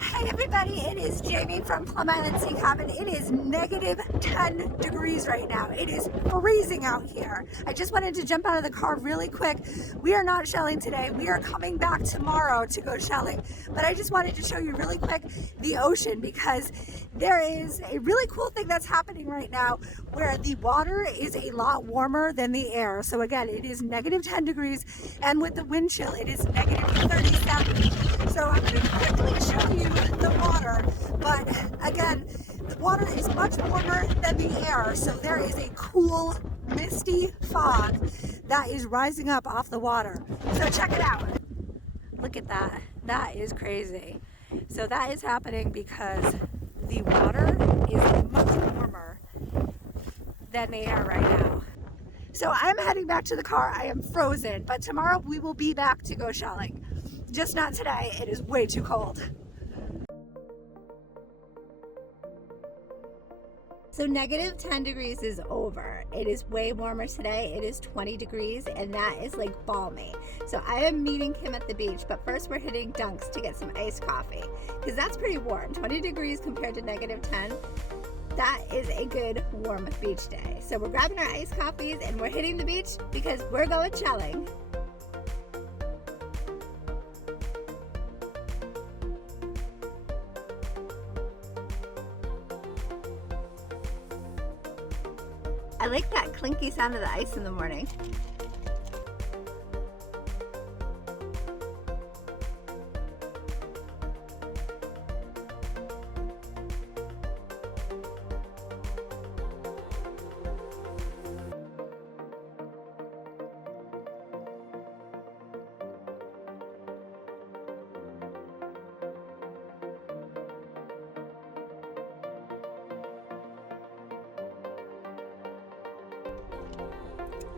Hey everybody, it is Jamie from Plum Island Sea Cabin. It is negative 10 degrees right now. It is freezing out here. I just wanted to jump out of the car really quick. We are not shelling today. We are coming back tomorrow to go shelling. But I just wanted to show you really quick the ocean because there is a really cool thing that's happening right now where the water is a lot warmer than the air. So again, it is negative 10 degrees and with the wind chill, it is negative 37. So I'm going to quickly show you the water, but again, the water is much warmer than the air, so there is a cool, misty fog that is rising up off the water. So check it out. Look at that. That is crazy. So that is happening because the water is much warmer than the air right now. So I'm heading back to the car. I am frozen, but tomorrow we will be back to go shelling. Just not today. It is way too cold. So negative 10 degrees is over. It is way warmer today. It is 20 degrees and that is like balmy. So I am meeting Kim at the beach, but first we're hitting Dunks to get some iced coffee because that's pretty warm. 20 degrees compared to negative 10. That is a good warm beach day. So we're grabbing our iced coffees and we're hitting the beach because we're going shelling. I like that clinky sound of the ice in the morning.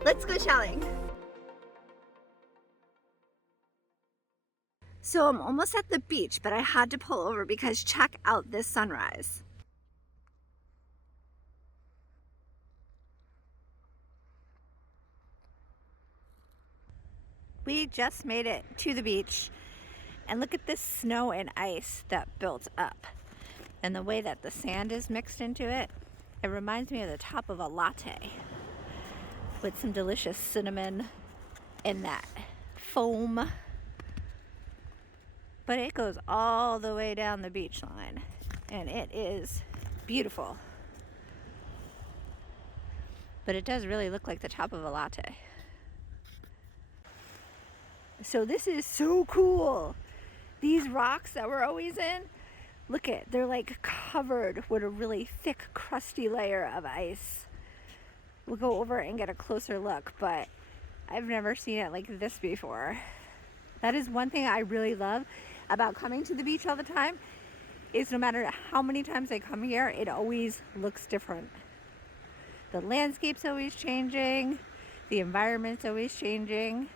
Let's go shelling. So I'm almost at the beach, but I had to pull over because check out this sunrise. We just made it to the beach and look at this snow and ice that built up. And the way that the sand is mixed into it, it reminds me of the top of a latte with some delicious cinnamon and that foam. But it goes all the way down the beach line and it is beautiful. But it does really look like the top of a latte. So this is so cool. These rocks that we're always in, look at, they're like covered with a really thick, crusty layer of ice. We'll go over and get a closer look, but I've never seen it like this before. That is one thing I really love about coming to the beach all the time, is no matter how many times I come here, it always looks different. The landscape's always changing, the environment's always changing,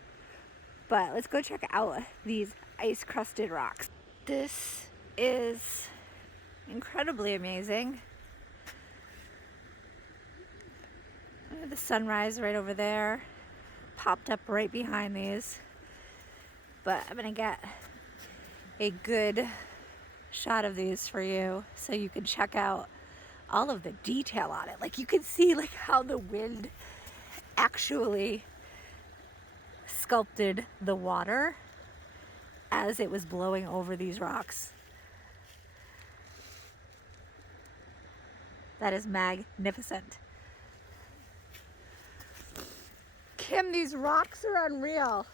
but let's go check out these ice crusted rocks. This is incredibly amazing. The sunrise right over there, popped up right behind these. But I'm gonna get a good shot of these for you so you can check out all of the detail on it. Like you can see like how the wind actually sculpted the water as it was blowing over these rocks. That is magnificent. Kim, these rocks are unreal. How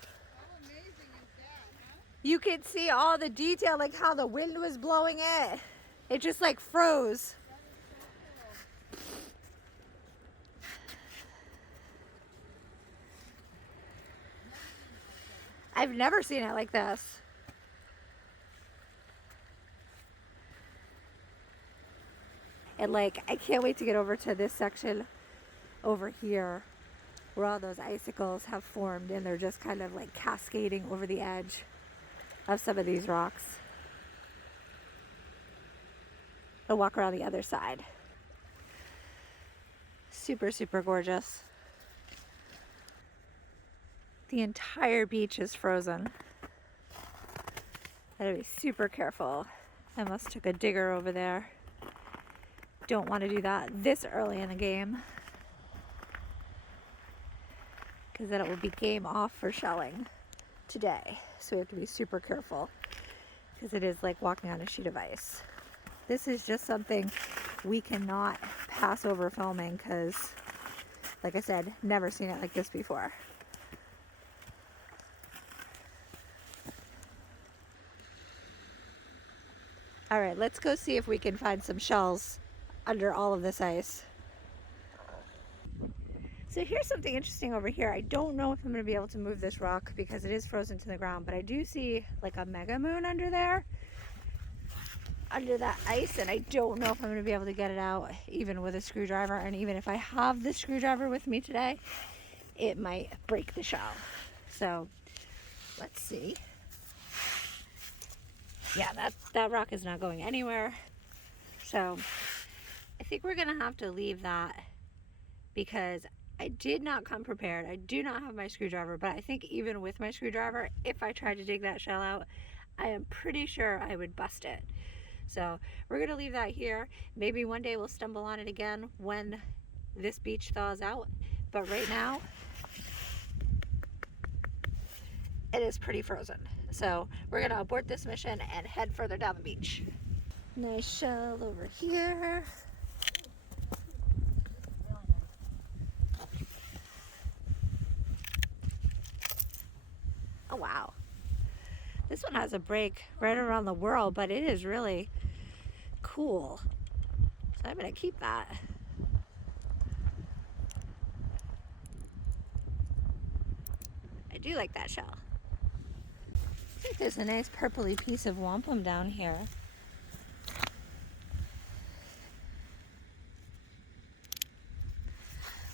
amazing is that, huh? You could see all the detail, like how the wind was blowing it. It just like froze. That is so cool. I've never seen it like this. And like, I can't wait to get over to this section over here where all those icicles have formed and they're just kind of like cascading over the edge of some of these rocks. I'll walk around the other side. Super, super gorgeous. The entire beach is frozen. I gotta be super careful I must took a digger over there. Don't want to do that this early in the game, because then it will be game off for shelling today. So we have to be super careful, because it is like walking on a sheet of ice. This is just something we cannot pass over filming, because like I said, never seen it like this before. All right, let's go see if we can find some shells under all of this ice. So here's something interesting over here. I don't know if I'm going to be able to move this rock because it is frozen to the ground, but I do see like a mega moon under there, under that ice, and I don't know if I'm going to be able to get it out even with a screwdriver. And even if I have the screwdriver with me today, it might break the shell. So let's see. Yeah, that rock is not going anywhere. So I think we're gonna have to leave that, because I did not come prepared. I do not have my screwdriver, but I think even with my screwdriver, if I tried to dig that shell out, I am pretty sure I would bust it. So we're gonna leave that here. Maybe one day we'll stumble on it again when this beach thaws out, but right now it is pretty frozen. So we're gonna abort this mission and head further down the beach. Nice shell over here. Oh wow. This one has a break right around the whirl, but it is really cool. So I'm gonna keep that. I do like that shell. I think there's a nice purpley piece of wampum down here.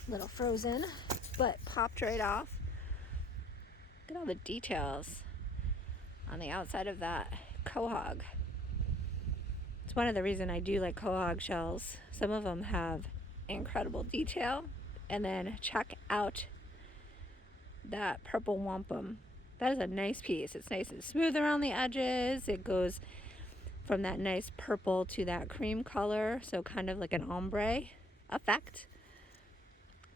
A little frozen, but popped right off. Look at all the details on the outside of that quahog. It's one of the reasons I do like quahog shells. Some of them have incredible detail. And then check out that purple wampum. That is a nice piece. It's nice and smooth around the edges. It goes from that nice purple to that cream color, so kind of like an ombre effect,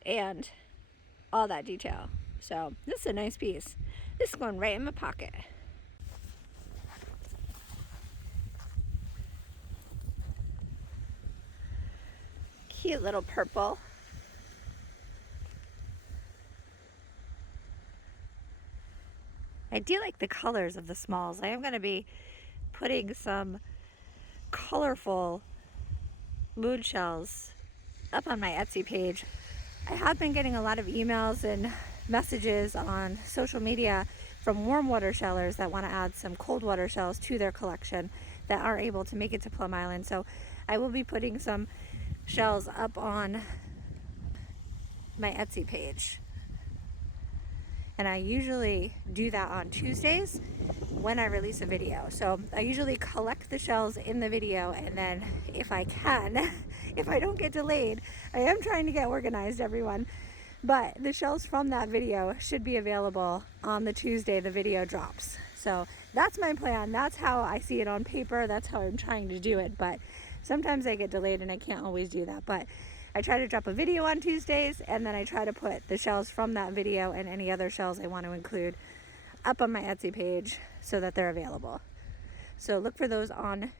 and all that detail. So this is a nice piece. This is going right in my pocket. Cute little purple. I do like the colors of the smalls. I am going to be putting some colorful moon shells up on my Etsy page. I have been getting a lot of emails and messages on social media from warm water shellers that want to add some cold water shells to their collection that aren't able to make it to Plum Island. So I will be putting some shells up on my Etsy page. And I usually do that on Tuesdays when I release a video. So I usually collect the shells in the video, and then if I can, if I don't get delayed, I am trying to get organized, everyone, but the shells from that video should be available on the Tuesday the video drops. So that's my plan. That's how I see it on paper. That's how I'm trying to do it. But sometimes I get delayed and I can't always do that. But I try to drop a video on Tuesdays, and then I try to put the shells from that video and any other shells I want to include up on my Etsy page so that they're available. So look for those on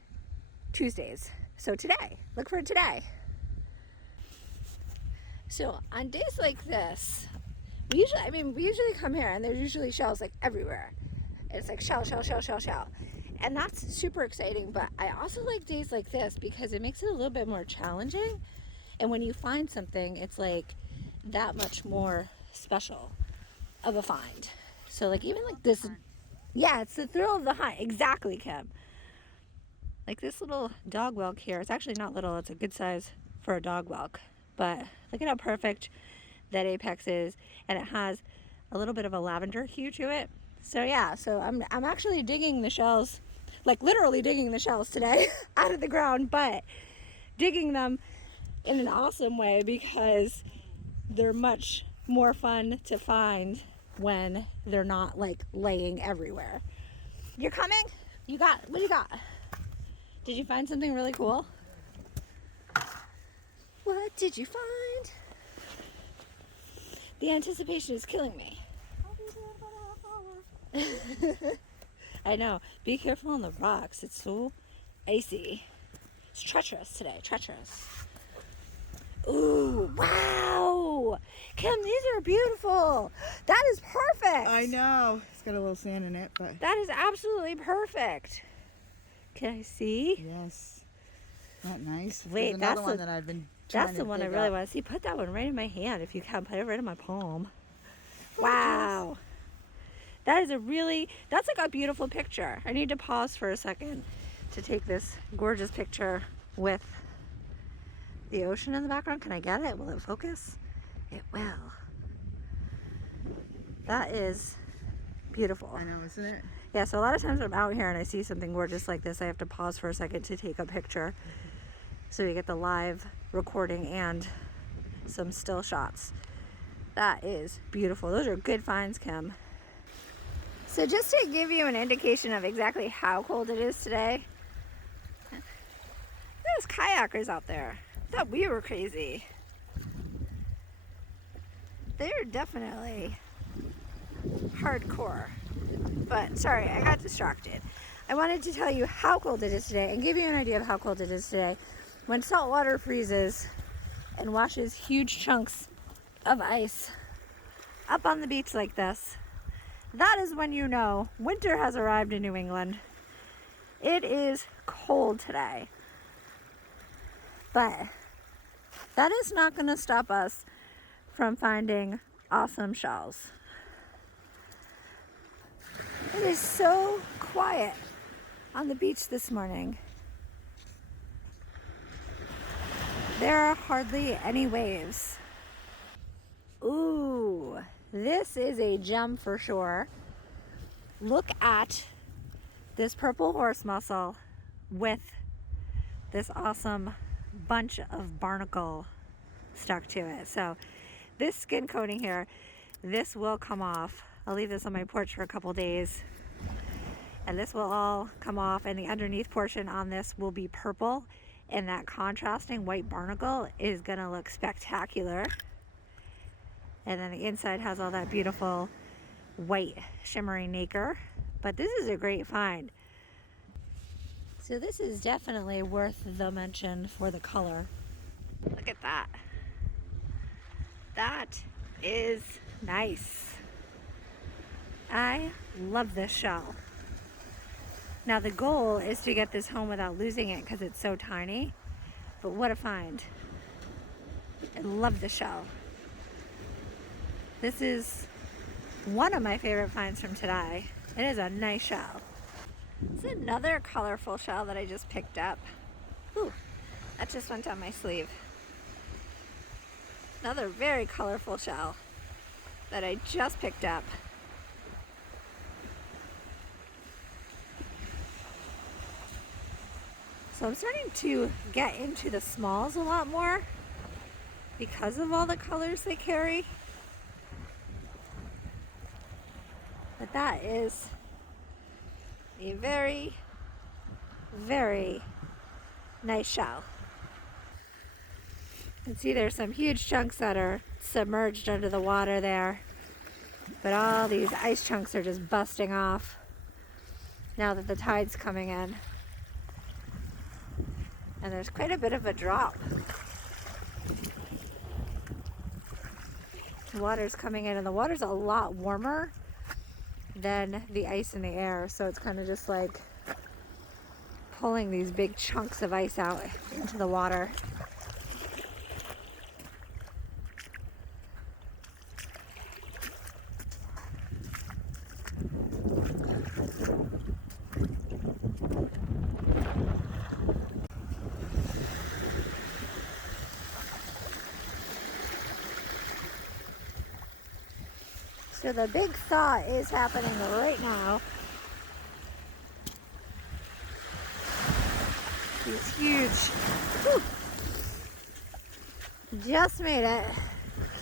Tuesdays. So today, look for it today. So on days like this, we usually come here and there's usually shells like everywhere. It's like shell. And that's super exciting, but I also like days like this because it makes it a little bit more challenging. And when you find something, it's like that much more special of a find. So like even like this, yeah, it's the thrill of the hunt. Exactly, Kim. Like this little dog whelk here, it's actually not little, it's a good size for a dog whelk. But look at how perfect that apex is. And it has a little bit of a lavender hue to it. So yeah, so I'm actually digging the shells, like literally digging the shells today out of the ground, but digging them in an awesome way because they're much more fun to find when they're not like laying everywhere. You're coming? What do you got? Did you find something really cool? What did you find? The anticipation is killing me. I know. Be careful on the rocks. It's so icy. It's treacherous today. Treacherous. Ooh, wow! Kim, these are beautiful. That is perfect. I know. It's got a little sand in it, but... That is absolutely perfect. Can I see? Yes. Isn't that nice? Wait, There's that's another one the- that I've been trying That's the to one I dig really up. want to see. Put that one right in my hand if you can. Put it right in my palm. Wow. That is that's like a beautiful picture. I need to pause for a second to take this gorgeous picture with the ocean in the background. Can I get it? Will it focus? It will. That is beautiful. I know, isn't it? Yeah, so a lot of times I'm out here and I see something gorgeous like this, I have to pause for a second to take a picture so we get the live recording and some still shots. That is beautiful. Those are good finds, Kim. So just to give you an indication of exactly how cold it is today, there's kayakers out there. I thought we were crazy. They're definitely hardcore. But sorry, I got distracted. I wanted to tell you how cold it is today and give you an idea of how cold it is today. When salt water freezes and washes huge chunks of ice up on the beach like this, that is when you know winter has arrived in New England. It is cold today. But that is not going to stop us from finding awesome shells. It is so quiet on the beach this morning. There are hardly any waves. Ooh, this is a gem for sure. Look at this purple horse mussel with this awesome bunch of barnacle stuck to it. So this skin coating here, this will come off. I'll leave this on my porch for a couple days and this will all come off, and the underneath portion on this will be purple, and that contrasting white barnacle is gonna look spectacular. And then the inside has all that beautiful white shimmering nacre. But this is a great find. So this is definitely worth the mention for the color. Look at that. That is nice. I love this shell. Now the goal is to get this home without losing it because it's so tiny. But what a find. I love the shell. This is one of my favorite finds from today. It is a nice shell. It's another colorful shell that I just picked up. Ooh, that just went on my sleeve. Another very colorful shell that I just picked up. So I'm starting to get into the smalls a lot more because of all the colors they carry. But that is a very, very nice shell. You can see there's some huge chunks that are submerged under the water there. But all these ice chunks are just busting off now that the tide's coming in. And there's quite a bit of a drop. The water's coming in, and the water's a lot warmer than the ice in the air, so it's kind of just like pulling these big chunks of ice out into the water. So the big thaw is happening right now. These huge, whew, just made it.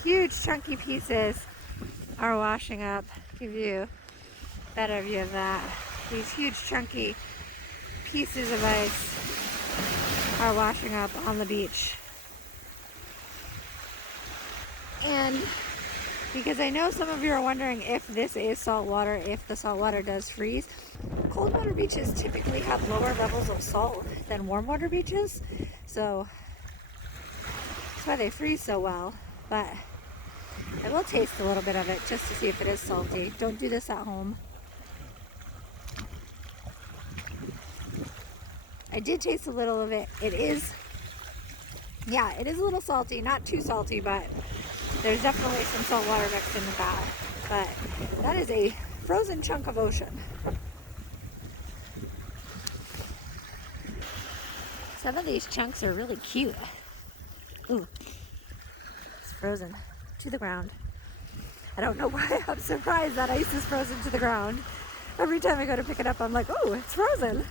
Huge chunky pieces are washing up. Give you a better view of that. These huge chunky pieces of ice are washing up on the beach. And because I know some of you are wondering if this is salt water, if the salt water does freeze. Cold water beaches typically have lower levels of salt than warm water beaches, so that's why they freeze so well. But I will taste a little bit of it just to see if it is salty. Don't do this at home. I did taste a little of it. It is a little salty, not too salty, but there's definitely some salt water mixed in with that. But that is a frozen chunk of ocean. Some of these chunks are really cute. Ooh, it's frozen to the ground. I don't know why I'm surprised that ice is frozen to the ground. Every time I go to pick it up, I'm like, oh, it's frozen.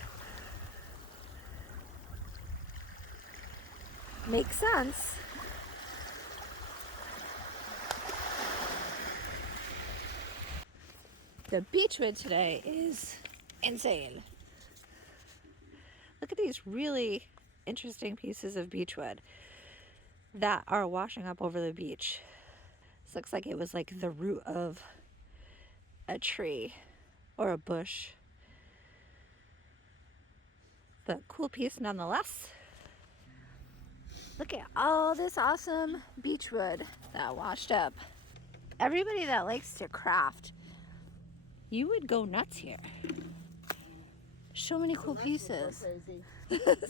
Makes sense. The beechwood today is insane. Look at these really interesting pieces of beechwood that are washing up over the beach. This looks like it was like the root of a tree or a bush. But cool piece nonetheless. Look at all this awesome beechwood that washed up. Everybody that likes to craft, you would go nuts here. So many cool pieces.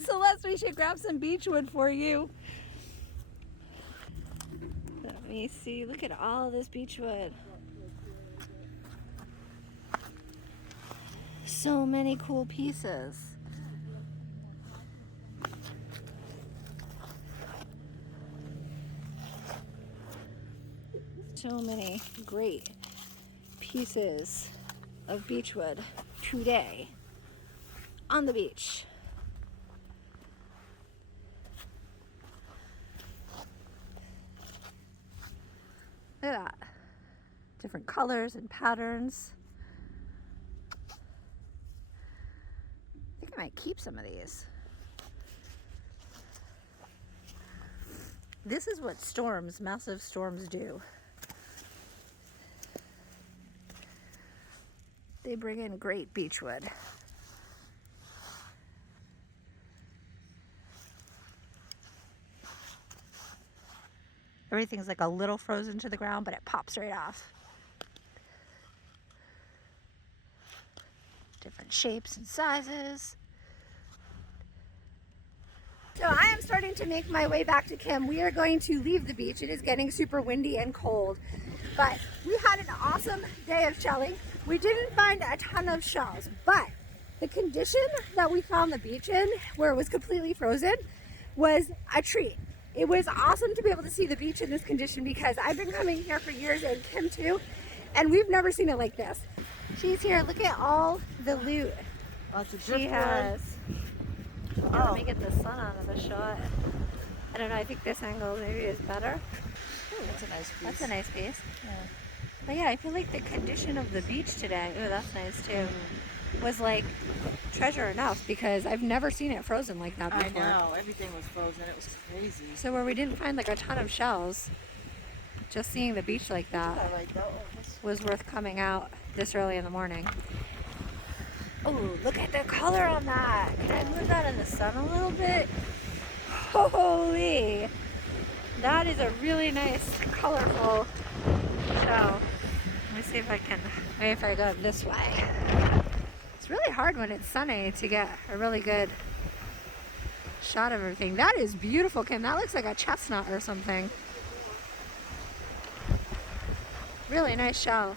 Celeste, we should grab some beechwood for you. Let me see. Look at all this beechwood. So many cool pieces. So many great pieces of beechwood today on the beach. Look at that. Different colors and patterns. I think I might keep some of these. This is what storms, massive storms, do. They bring in great beechwood. Everything's like a little frozen to the ground, but it pops right off. Different shapes and sizes. So I am starting to make my way back to Kim. We are going to leave the beach. It is getting super windy and cold, but we had an awesome day of shelling. We didn't find a ton of shells, but the condition that we found the beach in, where it was completely frozen, was a treat. It was awesome to be able to see the beach in this condition because I've been coming here for years, and Kim too, and we've never seen it like this. She's here. Look at all the loot she has. Let me get the sun out of the shot. I don't know. I think this angle maybe is better. Ooh, that's a nice piece. That's a nice piece. Yeah. But yeah, I feel like the condition of the beach today, ooh, that's nice too, was like treasure enough because I've never seen it frozen like that before. I know, everything was frozen. It was crazy. So where we didn't find like a ton of shells, just seeing the beach like that I like that one. was worth coming out this early in the morning. Oh, look at the color on that. Can I move that in the sun a little bit? Holy! That is a really nice, colorful shell. Let me see if I can, maybe if I go this way. It's really hard when it's sunny to get a really good shot of everything. That is beautiful, Kim. That looks like a chestnut or something. Really nice shell.